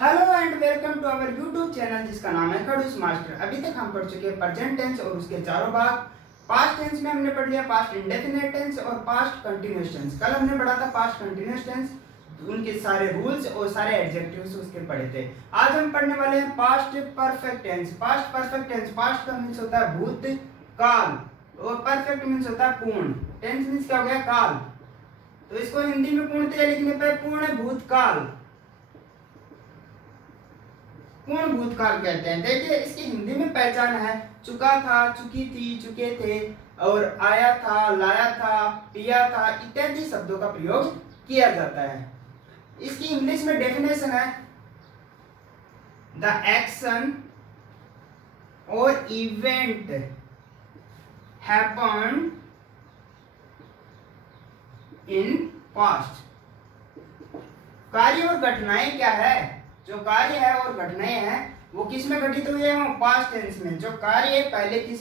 Hello and welcome to our YouTube channel जिसका नाम है खड़ूस मास्टर। अभी तक हम पढ़ चुके हैं प्रेजेंट टेंस और उसके चारों भाग। पास्ट टेंस में हमने पढ़ लिया पास्ट इंडेफिनिट टेंस और पास्ट कंटिन्यूअस टेंस। कल हमने पढ़ा था पास्ट कंटिन्यूअस टेंस, उनके सारे रूल्स और सारे एडजेक्टिव्स उसके पढ़े थे। आज हम पढ़ने वाले हैं past perfect tense. Past perfect tense, past का मीन्स होता है भूतकाल और परफेक्ट मीन्स होता है पूर्ण। टेंस मीन्स क्या हो गया? काल। तो इसको हिंदी में पूर्णतः लिखने पर पूर्ण भूतकाल, पूर्ण भूतकाल कहते हैं। देखिए इसकी हिंदी में पहचान है, चुका था, चुकी थी, चुके थे, और आया था, लाया था, पिया था इत्यादि शब्दों का प्रयोग किया जाता है। इसकी इंग्लिश में डेफिनेशन है द एक्शन और इवेंट हैपन इन पास्ट। कार्य और घटनाएं क्या है? जो कार्य है और घटनाएं हैं वो किस में घटित हुए हैं? पास्ट टेंस में। जो कार्य पहले किस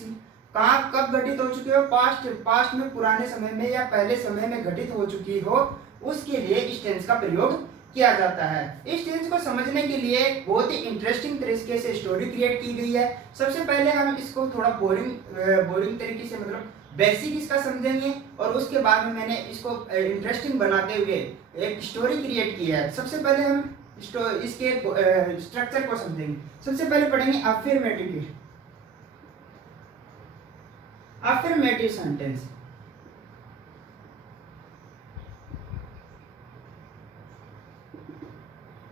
कहाँ कब घटित हो चुके हो? पास्ट में, पुराने समय में या पहले समय में घटित हो चुकी हो, उसके लिए इस टेंस का प्रयोग किया जाता है। इस टेंस को समझने के लिए बहुत ही इंटरेस्टिंग तरीके से स्टोरी क्रिएट की गई है। सबसे पहले हम इसको थोड़ा बोरिंग तरीके से, मतलब बेसिक इसका समझेंगे, और उसके बाद में मैंने इसको इंटरेस्टिंग बनाते हुए एक स्टोरी क्रिएट की है। सबसे पहले हम इसके स्ट्रक्चर को समझेंगे। सबसे पहले पढ़ेंगे affirmative sentence.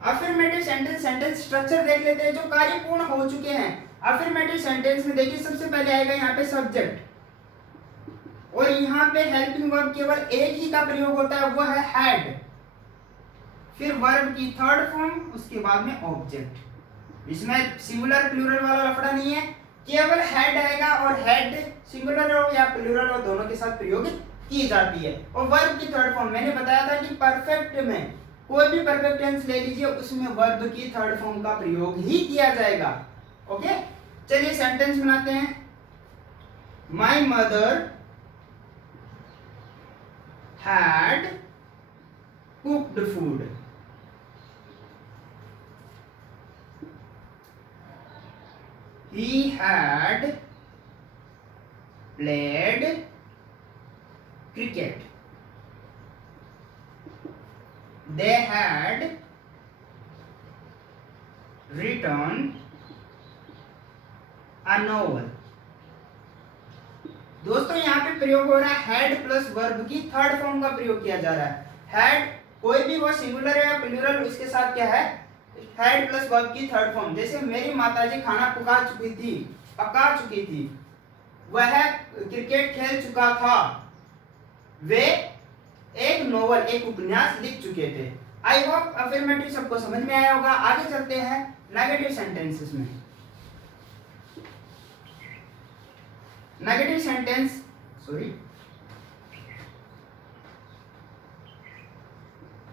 Affirmative sentence, sentence structure देख लेते हैं जो कार्य पूर्ण हो चुके हैं। अफर्मेटिव सेंटेंस में देखिए सबसे पहले आएगा यहाँ पे सब्जेक्ट, और यहाँ पे हेल्पिंग वर्ब केवल एक ही का प्रयोग होता है, वो है हैड। फिर वर्ब की थर्ड फॉर्म, उसके बाद में ऑब्जेक्ट। इसमें सिंगुलर प्लूरल वाला लफड़ा नहीं है, केवल हेड आएगा, और हेड सिंगुलर हो या प्लूरल हो दोनों के साथ प्रयोग की जाती है। और वर्ब की थर्ड फॉर्म मैंने बताया था कि परफेक्ट में कोई भी परफेक्ट टेंस ले लीजिए, उसमें वर्ब की थर्ड फॉर्म का प्रयोग ही किया जाएगा। ओके, चलिए सेंटेंस बनाते हैं। My mother had cooked food. He had played cricket. They had written a novel. दोस्तों यहाँ पे प्रयोग हो रहा है हैड प्लस वर्ब की थर्ड फॉर्म का प्रयोग किया जा रहा है। हैड कोई भी वो सिंगुलर है या प्लूरल, उसके साथ क्या है? हेड प्लस वर्ब की थर्ड फॉर्म। जैसे मेरी माताजी खाना पका चुकी थी, वह क्रिकेट खेल चुका था, वे एक नोवेल, एक उपन्यास लिख चुके थे। आई होप अफर्मेटिव सबको समझ में आया होगा। आगे चलते हैं नेगेटिव सेंटेंसेस में। नेगेटिव सेंटेंस,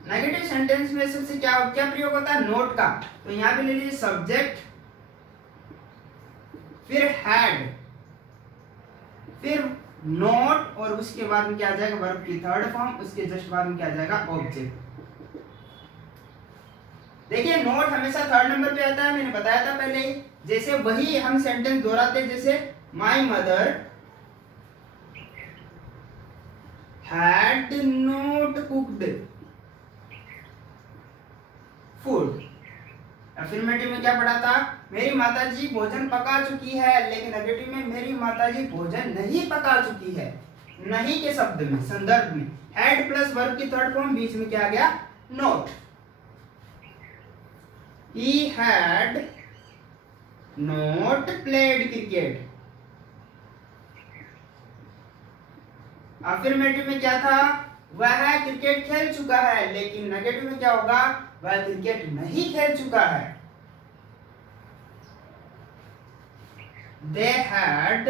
नेगेटिव सेंटेंस में सबसे क्या प्रयोग होता है? नोट का। तो यहां पे ले लीजिए सब्जेक्ट, फिर हैड, फिर नोट, और उसके बाद में क्या आ जाएगा? वर्ब की थर्ड फॉर्म, उसके जस्ट बाद में क्या आ जाएगा? ऑब्जेक्ट। देखिए नोट हमेशा थर्ड नंबर पे आता है, मैंने बताया था पहले ही। जैसे वही हम सेंटेंस दोहराते हैं, जैसे my mother had not cooked food. Affirmative में क्या पढ़ा था? मेरी माताजी भोजन पका चुकी है, लेकिन नेगेटिव में मेरी माताजी भोजन नहीं पका चुकी है। नहीं के शब्द में, संदर्भ में हैड प्लस वर्ब की थर्ड फॉर्म, बीच में क्या आ गया? Note. He had not played cricket. Affirmative में क्या था? वह क्रिकेट खेल चुका है, लेकिन नेगेटिव में क्या होगा? वह क्रिकेट नहीं खेल चुका है। They had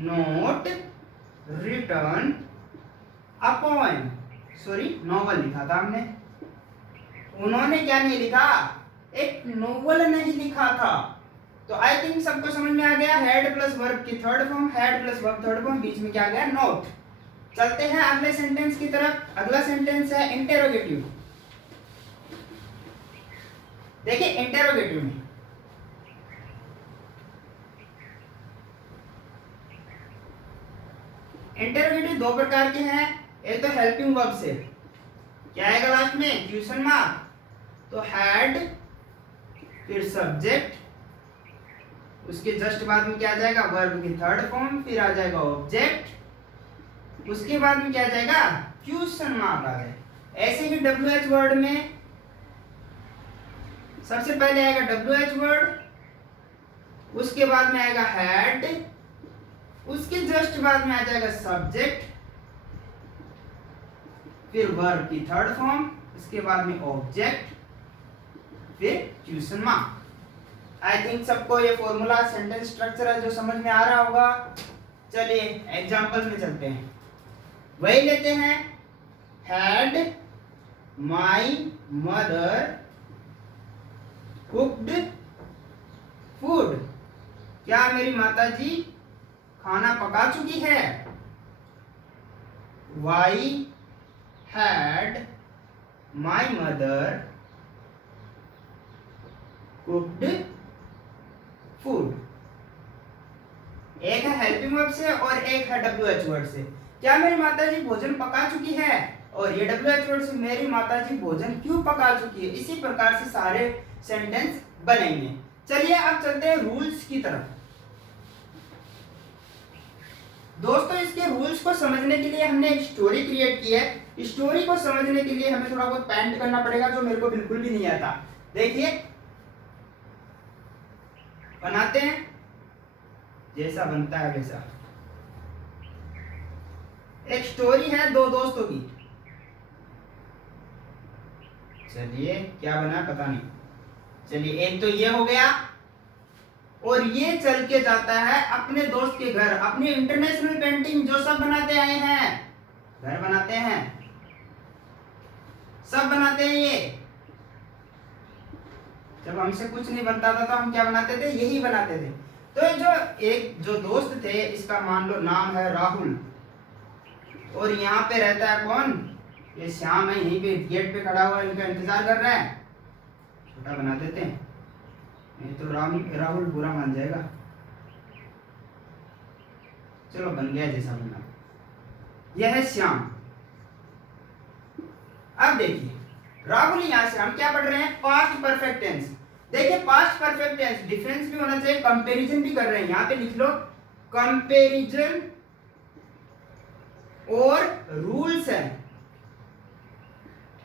not written a poem. Novel लिखा था हमने। उन्होंने क्या नहीं लिखा? एक नोवेल नहीं लिखा था। तो आई थिंक सबको समझ में आ गया। हेड प्लस वर्ब की third form, head plus verb third form, बीच में क्या आ गया? नोट। चलते हैं अगले सेंटेंस की तरफ। अगला सेंटेंस है इंटेरोगेटिव। देखिए इंटेरोगेटिव में इंटेरोगेटिव दो प्रकार के हैं। एक तो हेल्पिंग वर्ब से क्या आएगा लास्ट में, क्वेश्चन मार्क, तो हैड फिर सब्जेक्ट, उसके जस्ट बाद में क्या आ जाएगा, वर्ब की थर्ड फॉर्म, फिर आ जाएगा ऑब्जेक्ट, उसके बाद में क्या आ जाएगा, क्वेश्चन मार्क आ जाएगा। ऐसे ही WH वर्ड में सबसे पहले आएगा WH वर्ड, उसके बाद में आएगा हैड, उसके जस्ट बाद में आ जाएगा सब्जेक्ट, फिर वर्ब की थर्ड फॉर्म, उसके बाद में ऑब्जेक्ट, फिर क्वेश्चन मार्क। आई थिंक सबको ये फॉर्मूला सेंटेंस स्ट्रक्चर है जो समझ में आ रहा होगा। चलिए एग्जांपल में चलते हैं, वही लेते हैं, had my mother cooked food, क्या मेरी माताजी खाना पका चुकी है। Why had my mother cooked food. एक है हेल्पिंग वर्ब से और एक है WH वर्ड से। क्या मेरी माताजी भोजन पका चुकी है, और ये WH वर्ड से मेरी माताजी भोजन क्यों पका चुकी है। इसी प्रकार से सारे सेंटेंस बनेंगे। चलिए अब चलते हैं रूल्स की तरफ। दोस्तों इसके रूल्स को समझने के लिए हमने एक स्टोरी क्रिएट की है। स्टोरी को समझने के लिए हमें थोड़ा बहुत पेंट करना पड़ेगा, जो मेरे को बिल्कुल भी नहीं आता। देखिए बनाते हैं, जैसा बनता है वैसा। एक स्टोरी है दो दोस्तों की। चलिए क्या बना पता नहीं। चलिए एक तो ये हो गया, और ये चल के जाता है अपने दोस्त के घर। अपनी इंटरनेशनल पेंटिंग जो सब बनाते आए हैं, घर बनाते हैं, सब बनाते हैं। ये जब हमसे कुछ नहीं बनता था तो हम क्या बनाते थे, यही बनाते थे। तो जो दोस्त थे, इसका मान लो नाम है राहुल, और यहाँ पे रहता है कौन, ये श्याम है, यहीं पे गेट पे खड़ा हुआ इनका इंतजार कर रहा है। छोटा बना देते हैं, नहीं तो राहुल बुरा मान जाएगा। चलो बन गया जैसा बना। यह है श्याम। अब देखिए राहुल, यहां से हम क्या पढ़ रहे हैं, पास्ट परफेक्ट टेंस। देखिए पास्ट परफेक्ट टेंस डिफरेंस भी होना चाहिए, कंपैरिजन भी कर रहे हैं। यहां पे लिख लो कंपैरिजन और रूल्स है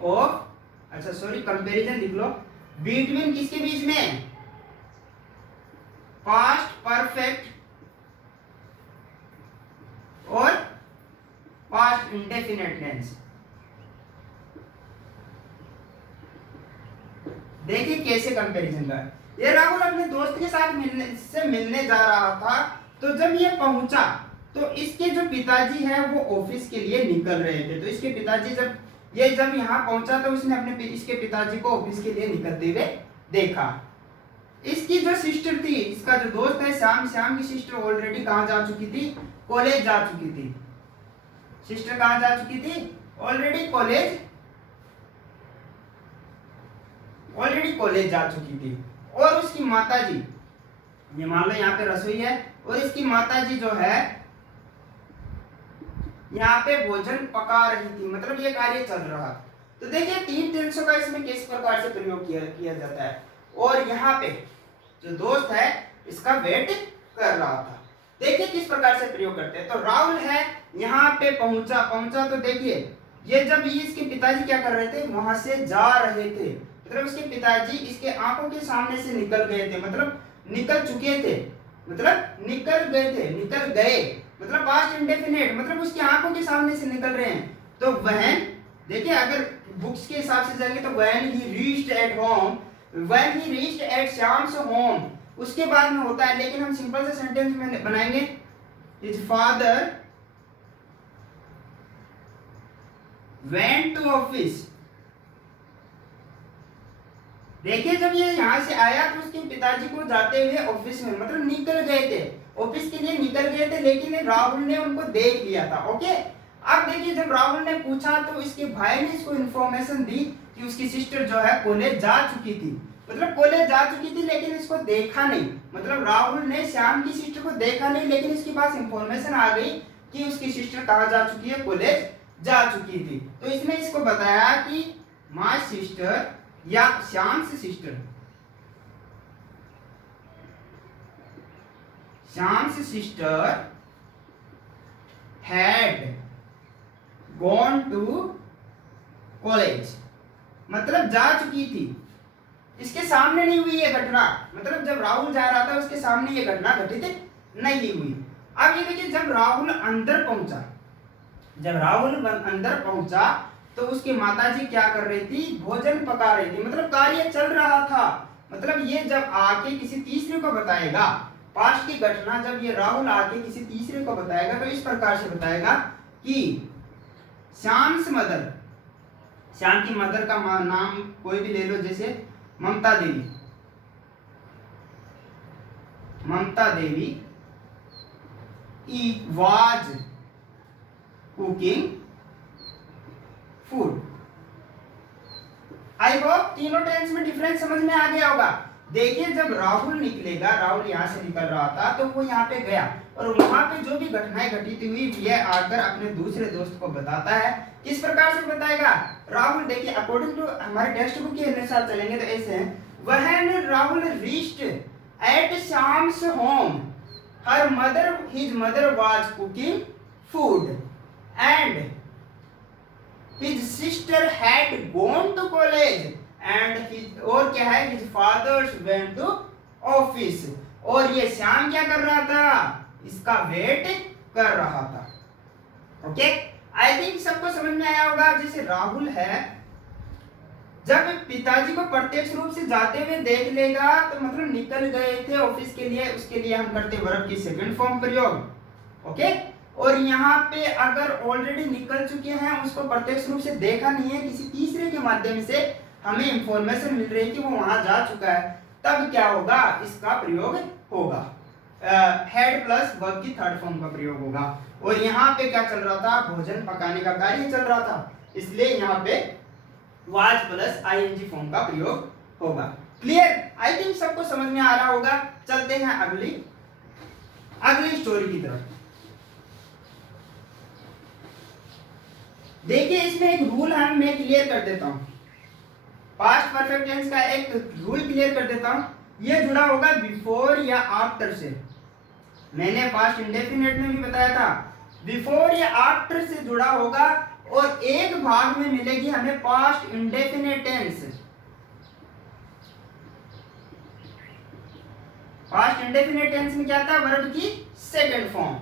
ऑफ, अच्छा सॉरी कंपैरिजन लिख लो बिटवीन किसके बीच में, पास्ट परफेक्ट और पास्ट इंडेफिनिट टेंस। देखिए कैसे कंपैरिजन का। ये राहुल अपने दोस्त के साथ मिलने जा रहा था, तो जब ये पहुंचा तो इसके जो पिताजी हैं वो ऑफिस के लिए निकल रहे थे। तो इसके पिताजी जब यहाँ पहुंचा तो उसने इसके पिताजी को ऑफिस के लिए निकलते हुए देखा। इसकी जो सिस्टर थी, इसका जो दोस्त है श्याम की सिस्टर ऑलरेडी कहाँ जा चुकी थी, कॉलेज जा चुकी थी। सिस्टर कहाँ जा चुकी थी, ऑलरेडी कॉलेज जा चुकी थी। और उसकी माताजी, ये मान लो यहाँ पे रसोई है, और इसकी माताजी जो है यहाँ पे भोजन पका रही थी, मतलब ये कार्य चल रहा। तो देखिए तीन टेंसों का इसमें किस प्रकार से प्रयोग किया जाता है। और यहाँ पे जो दोस्त है इसका वेट कर रहा था। देखिए किस प्रकार से प्रयोग करते हैं। तो राहुल है यहाँ पे पहुंचा तो देखिए जब इसके पिताजी क्या कर रहे थे, वहां से जा रहे थे, मतलब इसके पिताजी इसके आंखों के सामने से निकल गए थे, मतलब निकल चुके थे, मतलब निकल गए मतलब पास्ट इंडेफिनिट, मतलब उसकी आंखों के सामने से निकल रहे हैं। तो व्हेन, देखिए अगर बुक्स के हिसाब से जाएंगे तो when he reached at Shyam's home, उसके बाद में होता है। लेकिन हम सिंपल से सेंटेंस में बनाएंगे, his father went to office. देखिए जब ये यहाँ से आया तो उसके पिताजी को जाते हुए ऑफिस में, मतलब निकल गए थे, ऑफिस के लिए निकल गए थे, लेकिन राहुल ने उनको देख लिया था। ओके, अब देखिए जब राहुल ने पूछा तो इसके भाई ने इसको इन्फॉर्मेशन दी कि उसकी सिस्टर जो है कॉलेज जा चुकी थी। मतलब कॉलेज जा चुकी थी लेकिन इसको देखा नहीं, मतलब राहुल ने श्याम की सिस्टर को देखा नहीं, लेकिन इसके पास इंफॉर्मेशन आ गई कि उसकी सिस्टर कहाँ जा चुकी है, कॉलेज जा चुकी थी। तो इसने इसको बताया कि माय सिस्टर या श्याम से sister, Shyam's sister had gone to college, मतलब जा चुकी थी, इसके सामने नहीं हुई ये घटना, मतलब जब राहुल जा रहा था उसके सामने ये घटना घटित नहीं हुई। अब ये देखिए जब राहुल अंदर पहुंचा, जब राहुल अंदर पहुंचा तो उसकी माताजी क्या कर रही थी, भोजन पका रही थी, मतलब कार्य चल रहा था। मतलब ये जब आके किसी तीसरे को बताएगा, पास्ट की घटना जब ये राहुल आके किसी तीसरे को बताएगा तो इस प्रकार से बताएगा कि श्याम्स मदर, श्याम की मदर का नाम कोई भी ले लो, जैसे Mamta Devi, Mamta Devi was cooking food. I hope तीनों टेंस में डिफरेंस समझ में आ गया होगा। देखिए जब राहुल निकलेगा, राहुल यहाँ से निकल रहा था तो वो यहाँ पे गया और वहां पे जो भी घटनाएं घटित हुई ये आकर अपने दूसरे दोस्त को बताता है। किस प्रकार से बताएगा राहुल, देखिए अकॉर्डिंग टू हमारे टेक्स्ट बुक के अनुसार चलेंगे तो ऐसे है, when Rahul reached at Shyam's home her mother his mother was cooking food and his sister had gone to college and his, और क्या है, his fathers went to office. और ये श्याम क्या कर रहा था, इसका वेट कर रहा था। ओके, आई थिंक सबको समझ में आया होगा। जैसे राहुल है, जब पिताजी को प्रत्यक्ष रूप से जाते हुए देख लेगा तो मतलब निकल गए थे ऑफिस के लिए, उसके लिए हम करते वर्ब की सेकंड फॉर्म प्रयोग। ओके, और यहाँ पे अगर ऑलरेडी निकल चुके हैं, उसको प्रत्यक्ष रूप से देखा नहीं है, किसी तीसरे के माध्यम से हमें इंफॉर्मेशन मिल रही है कि वो वहां जा चुका है, तब क्या होगा, इसका प्रयोग होगा, हेड प्लस वर्ब की थर्ड फॉर्म का प्रयोग होगा। और यहाँ पे क्या चल रहा था, भोजन पकाने का कार्य चल रहा था, इसलिए यहाँ पे वाज प्लस आईएनजी फॉर्म का प्रयोग होगा। क्लियर, आई थिंक सबको समझ में आ रहा होगा। चलते हैं अगली स्टोरी की तरफ। देखिए इसमें एक रूल है, मैं क्लियर कर देता हूं, पास्ट परफेक्ट टेंस का एक रूल क्लियर कर देता हूं। ये जुड़ा होगा बिफोर या आफ्टर से, मैंने पास्ट इंडेफिनिट में भी बताया था, बिफोर या आफ्टर से जुड़ा होगा। और एक भाग में मिलेगी हमें past indefinite tense. Past indefinite tense में क्या था, वर्ब की सेकंड फॉर्म।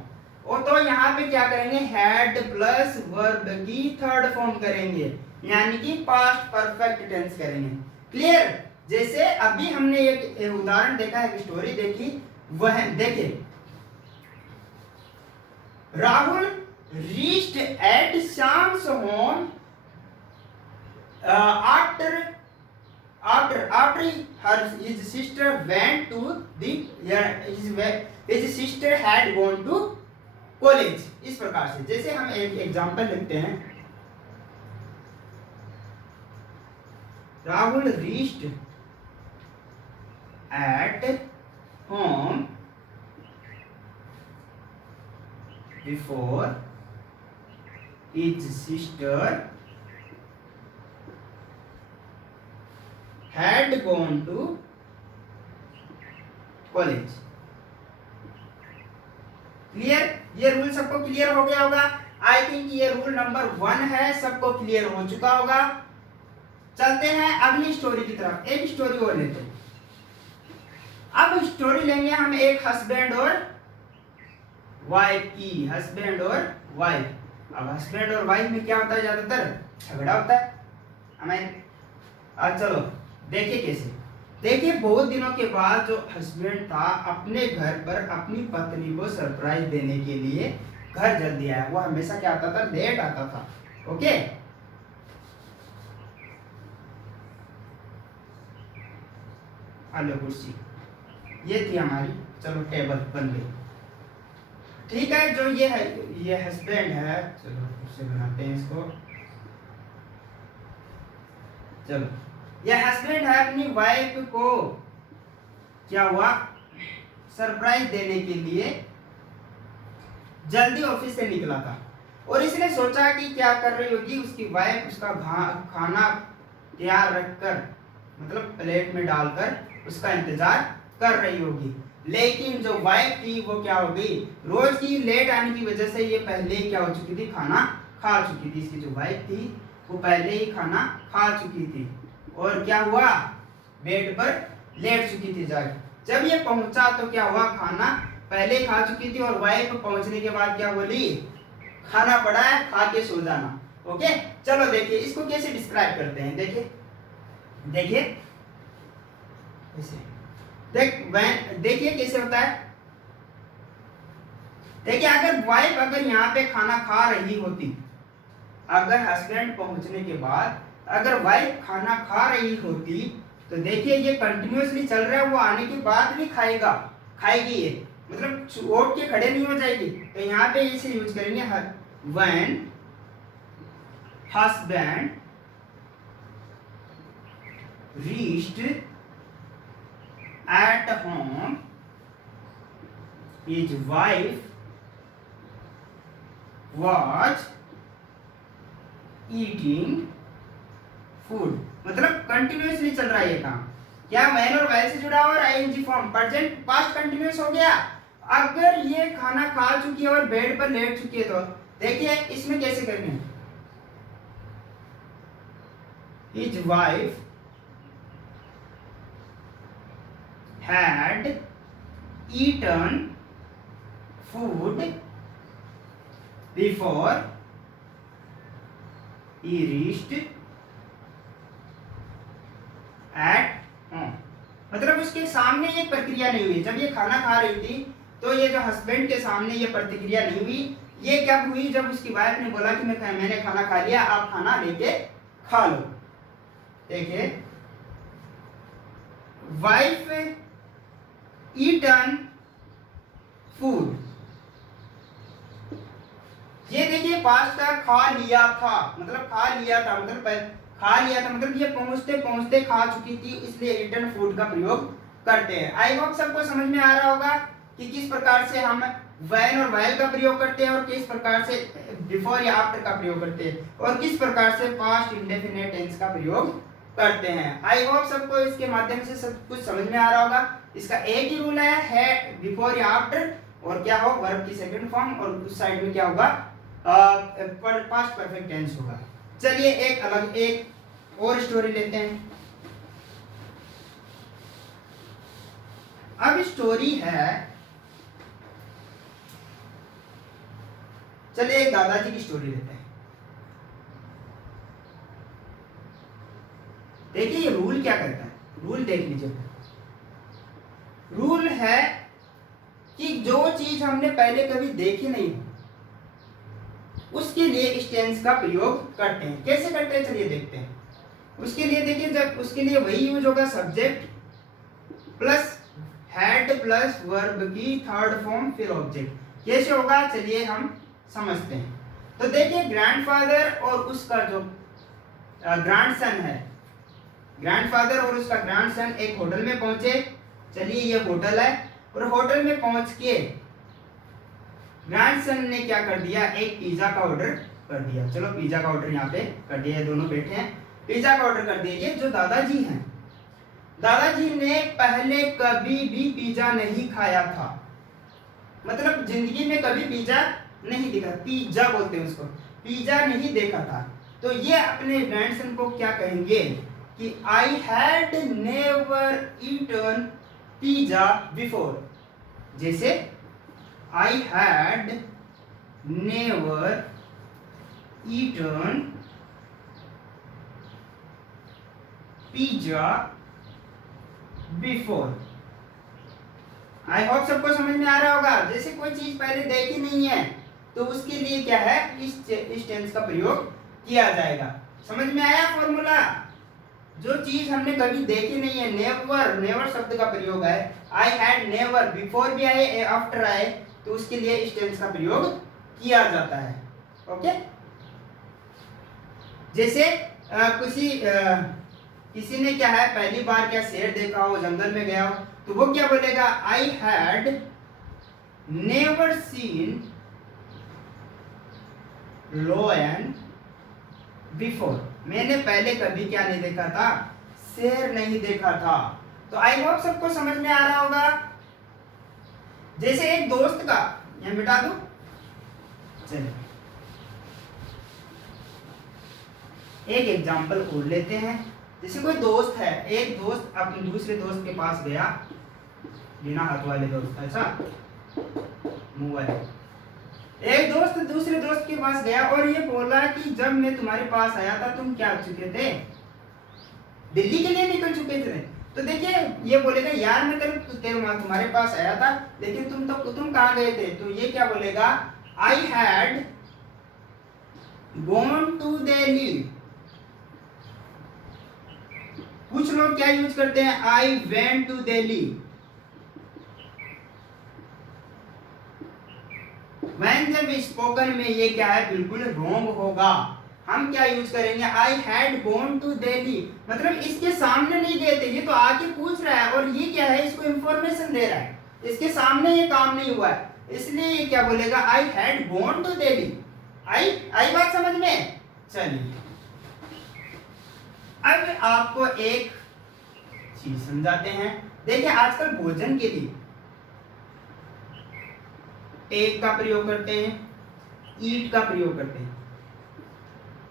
और तो यहाँ पे क्या करेंगे, हैड प्लस वर्ब की थर्ड फॉर्म करेंगे, यानी कि पास्ट परफेक्ट टेंस करेंगे। क्लियर, जैसे अभी हमने एक उदाहरण देखा, एक स्टोरी देखी, वह देखिए Rahul reached at Shyam's home after his sister went to his sister had gone to college। इस प्रकार से, जैसे हम एक एग्जांपल लिखते हैं, Rahul reached at home before his sister had gone to college। Clear, ये रूल सबको क्लियर हो गया होगा। आई थिंक ये रूल नंबर 1 है, सबको क्लियर हो चुका होगा। चलते हैं अगली स्टोरी की तरफ, एक स्टोरी और लेते हैं। अब स्टोरी लेंगे हम एक हस्बैंड और वाइफ की, हस्बैंड और वाइफ। अब हस्बैंड और वाइफ में क्या होता है, ज्यादातर झगड़ा होता है हमें। चलो देखिए कैसे। देखिए बहुत दिनों के बाद जो हस्बैंड था अपने घर पर अपनी पत्नी को सरप्राइज देने के लिए घर जल्दी आया। वो हमेशा क्या आता था, लेट आता था। ओके, हेलो कुर्सी, ये थी हमारी, चलो टेबल बन गई। ठीक है, जो ये है, ये हस्बैंड है, चलो कुर्सी बनाते हैं इसको। चलो यह हस्बैंड है अपनी वाइफ को क्या हुआ, सरप्राइज देने के लिए जल्दी ऑफिस से निकला था और इसने सोचा कि क्या कर रही होगी उसकी वाइफ, उसका खाना तैयार रखकर मतलब प्लेट में डालकर उसका इंतजार कर रही होगी। लेकिन जो वाइफ थी वो क्या हो गई, रोज की लेट आने की वजह से ये पहले ही क्या हो चुकी थी, खाना खा चुकी थी। इसकी जो वाइफ थी वो पहले ही खाना खा चुकी थी और क्या हुआ, बेड पर लेट चुकी थी जाके। जब ये पहुंचा तो क्या हुआ, खाना पहले खा चुकी थी और वाइफ पहुंचने के बाद क्या बोली, खाना पड़ा है खा के सो जाना। ओके, चलो देखिए इसको कैसे डिस्क्राइब करते हैं। देखिए देखिए देखिए कैसे होता है। देखिए अगर वाइफ अगर यहाँ पे खाना खा रही होती, अगर हस्बैंड पहुंचने के बाद अगर वाइफ खाना खा रही होती तो देखिए ये कंटिन्यूअसली चल रहा है, वो आने के बाद भी खाएगी ये, मतलब उठ के खड़े नहीं हो जाएगी। तो यहाँ पे इसे यूज करेंगे when husband reached at home his wife was eating food। मतलब कंटिन्यूअसली चल रहा है ये काम। क्या मैन और वाइल से जुड़ा हुआ और I N G form present past continuous हो गया। अगर ये खाना खा चुकी है और बेड पर लेट चुकी है तो देखिए इसमें कैसे करेंगे, his wife had eaten food before he reached at home। मतलब उसके सामने ये प्रक्रिया नहीं हुई। जब ये खाना खा रही थी तो ये जो हस्बैंड के सामने ये प्रतिक्रिया नहीं हुई। ये क्या हुई, जब उसकी वाइफ ने बोला कि मैंने खाना खा लिया, आप खाना लेके खा लो। देखिए वाइफ ईटन फूड, ये देखिए पास्ट का खा लिया था, मतलब खा लिया था मतलब ये पहुंचते पहुंचते खा चुकी थी, इसलिए ईटन फूड का प्रयोग करते हैं। आई होप सबको समझ में आ रहा होगा कि किस प्रकार से हम व्हेन और व्हाइल का प्रयोग करते हैं और किस प्रकार से बिफोर या आफ्टर का प्रयोग करते हैं और किस प्रकार से पास्ट इंडेफिनिट टेंस का प्रयोग करते हैं। आई होप सबको इसके माध्यम से सब कुछ समझ में आ रहा होगा। इसका एक ही रूल है बिफोर या आफ्टर और क्या हो, वर्ब की सेकंड फॉर्म और उस साइड में क्या होगा, पास्ट परफेक्ट टेंस होगा। चलिए एक और स्टोरी लेते हैं। अब स्टोरी है, चलिए एक दादाजी की स्टोरी लेते हैं। देखिए ये रूल क्या कहता है, रूल देख लीजिए। रूल है कि जो चीज हमने पहले कभी देखी नहीं उसके लिए इस टेंस का प्रयोग करते हैं। कैसे करते हैं चलिए देखते हैं। उसके लिए देखिए, जब उसके लिए वही यूज होगा, subject plus had plus verb की थर्ड फॉर्म फिर ऑब्जेक्ट। कैसे होगा चलिए हम समझते हैं। तो देखिए ग्रैंडफादर और उसका जो ग्रैंडसन है, ग्रैंडफादर और उसका ग्रैंडसन एक होटल में पहुंचे। चलिए ये होटल है और होटल में पहुंच के ग्रैंडसन ने क्या कर दिया, एक पिज्जा का ऑर्डर कर दिया। चलो पिज्जा का ऑर्डर यहाँ पे कर दिया, ये दोनों बैठे हैं, पिज्जा का ऑर्डर कर दिया। ये जो दादाजी हैं, दादाजी ने पहले कभी भी पिज्जा नहीं खाया था, मतलब जिंदगी में कभी पिज्जा नहीं देखा, पिज्जा बोलते हैं उसको, पिज्जा नहीं देखा था। तो ये अपने ग्रैंडसन को क्या कहेंगे कि I had never eaten pizza before. जैसे I had never eaten pizza before. I hope सबको समझ में आ रहा होगा। जैसे कोई चीज पहले देखी नहीं है तो उसके लिए क्या है, इस टेंस का प्रयोग किया जाएगा। समझ में आया फॉर्मूला। जो चीज हमने कभी देखी नहीं है, नेवर, नेवर शब्द का प्रयोग है। आई हैड नेवर, बिफोर भी आए आफ्टर आए तो उसके लिए इस टेंस का प्रयोग किया जाता है। ओके, जैसे किसी किसी ने क्या है पहली बार क्या शेर देखा हो, जंगल में गया हो, तो वो क्या बोलेगा, I had never seen lion before, मैंने पहले कभी क्या नहीं देखा था, शेर नहीं देखा था। तो आई होप सबको समझ में आ रहा होगा। जैसे एक दोस्त का, यहाँ मिटा दो, चलिए एक एग्जांपल खोल लेते हैं। जैसे कोई दोस्त है, एक दोस्त अपने दूसरे दोस्त के पास गया, बिना हाथ वाले दोस्त, अच्छा मुंह वाले, एक दोस्त दूसरे दोस्त के पास गया और ये बोला कि जब मैं तुम्हारे पास आया था तुम क्या चुके थे, दिल्ली के लिए निकल चुके थे। तो देखिए ये बोलेगा यार मैं तुम्हारे पास आया था, लेकिन तुम कहाँ गए थे, तो ये क्या बोलेगा, I had gone to Delhi. कुछ लोग क्या यूज करते हैं, I went to Delhi. When जब स्पोकन में ये क्या है बिल्कुल रॉन्ग होगा, हम क्या यूज करेंगे, I had gone to Delhi, मतलब इसके सामने नहीं गए थे, ये तो आके पूछ रहा है और ये क्या है इसको इंफॉर्मेशन दे रहा है, इसके सामने ये काम नहीं हुआ है, इसलिए ये क्या बोलेगा, I had gone to Delhi. आई बात समझ में। चलिए अब आपको एक चीज समझाते हैं। देखिए आजकल भोजन के लिए टेक का प्रयोग करते हैं, ईट का प्रयोग करते हैं,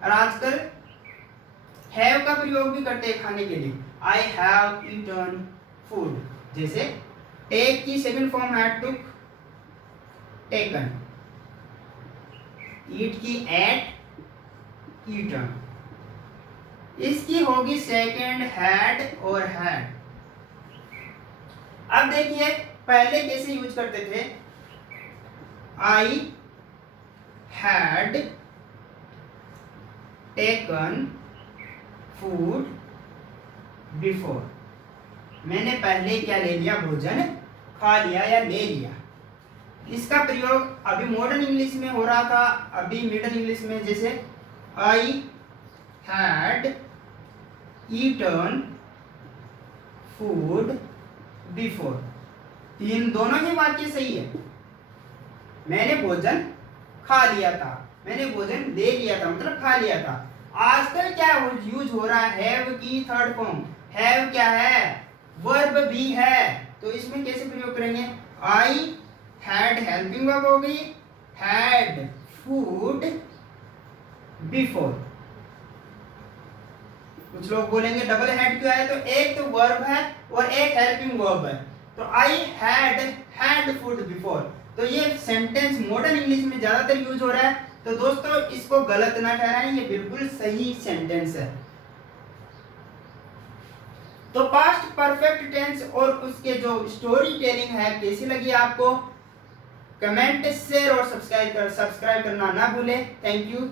और आजकल हैव का प्रयोग भी करते हैं खाने के लिए, आई हैव ईटन फूड। जैसे टेक की सेकंड फॉर्म है टुक, टेकन, ईट की एट, ईटन, इसकी होगी सेकंड हैड और हैड। अब देखिए पहले कैसे यूज करते थे, I had taken food before, मैंने पहले क्या ले लिया, भोजन खा लिया या ले लिया। इसका प्रयोग अभी मॉडर्न इंग्लिश में हो रहा था, अभी मिडल इंग्लिश में, जैसे I had eaten food before, तीन दोनों ही वाक्य सही है। मैंने भोजन खा लिया था, मैंने भोजन ले लिया था, मतलब खा लिया था। आजकल क्या यूज हो रहा है, हैव की थर्ड फॉर्म, हैव क्या है, वर्ब भी है, तो इसमें कैसे प्रयोग करेंगे, आई हैड हेल्पिंग वर्ब हो गई, हैड फूड बिफोर। कुछ लोग बोलेंगे डबल हैड क्यों है, तो एक तो वर्ब है और एक हेल्पिंग वर्ब है, तो आई हैड फूड बिफोर। तो ये सेंटेंस मॉडर्न इंग्लिश में ज्यादातर यूज हो रहा है, तो दोस्तों इसको गलत ना ठहराएं, ये बिल्कुल सही सेंटेंस है। तो पास्ट परफेक्ट टेंस और उसके जो स्टोरी टेलिंग है कैसी लगी आपको, कमेंट, शेयर और सब्सक्राइब करना ना भूलें। Thank you.